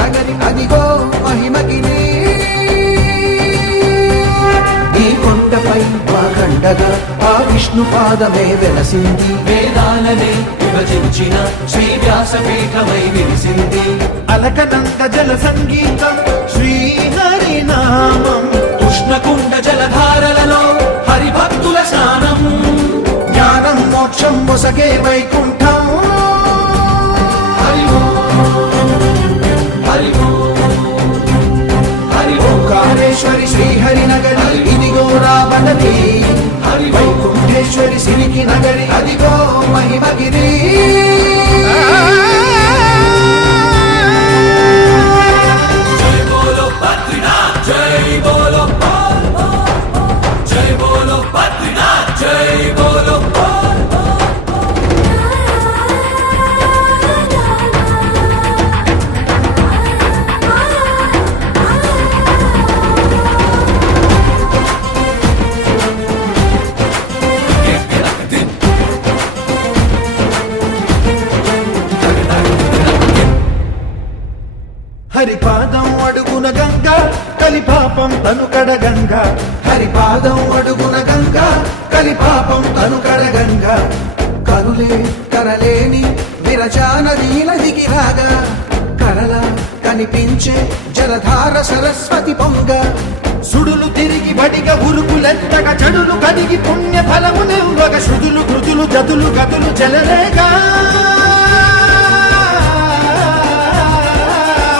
నగరి అదిగో మహిమగిరి ఈ కొండపై వాగండగా ఆ విష్ణు పాదమే వెలసింది వేదాలనే విభజించిన శ్రీ వ్యాసపీఠమై విరిసింది అలకనంద జల సంగీతం శ్రీహరి నామం ఉష్ణకుండ జలధారలలో హరిభక్తుల స్నానం జ్ఞానం మోక్షం మొసగే వైకుంఠం హరి ఓం హరి ఓం హరి ఓం ఓంకారేశ్వరి శ్రీహరి నగరి ఇదిగో రావణది హరి ఓం వైకుంఠేశ్వరి సిరికి నగరి అదిగో మహిమగిరి జై బోలో బద్రీనాథ్ జై బోలో జై బోలో బద్రీనాథ్ జై బోలో హరిపాదం అడుగున గంగా కలిపాపం తను కడగంగా హరిపాదం అడుగున గంగా కలిపాపం తను కడగంగా కరులే కరలేని విరచానదీల దిగిరాగా కరల కనిపించే జలధార సరస్వతి పొంగ సుడులు తిరిగి బడిగా ఉరుకులెత్తగా చెడులు కడిగి పుణ్య ఫలము నివ్వగా శృతులు కృతులు జతులు గతులు జలరేగా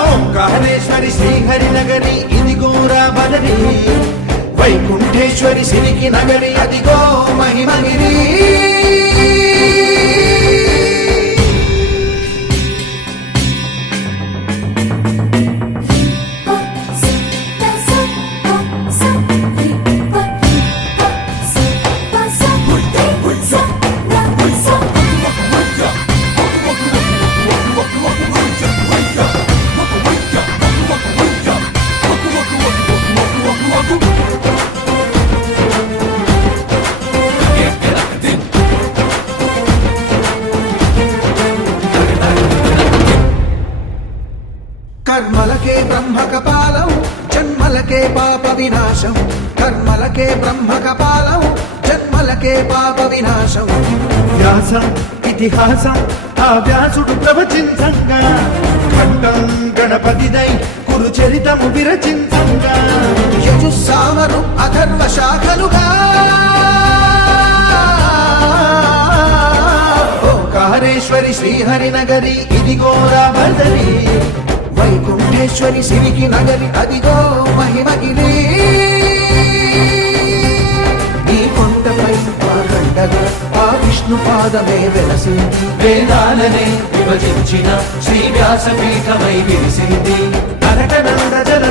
ఓంకారేశ్వరి శ్రీహరి నగరి ఇదిగో రావణి వైకుంఠేశ్వరి సిరికి నగరి అదిగో మహిమగిరి కర్మలకే బ్రహ్మ కపాలం జన్మలకే పాప వినాశం కర్మలకే బ్రహ్మ కపాలం జన్మలకే పాప వినాశం వ్యాసం ఇతిహాసం ఆ వ్యాసుడు ప్రవచించంగా ఖండం గణపతిదై కురు చరితము విరచించంగా యజుస్సామరు అథర్వ శాఖలుగా ఓంకారేశ్వరి శ్రీహరి నగరి ఇదిగో రావణి వైకుంఠేశ్వరి సిరికి నగరి అదిగో మహిమగిరి ఈ కొండపై వాగండగా ఆ విష్ణు పాదమే వెలసింది వేదాలనే విభజించిన శ్రీ వ్యాసపీఠమై విరిసింది అరకనంద జల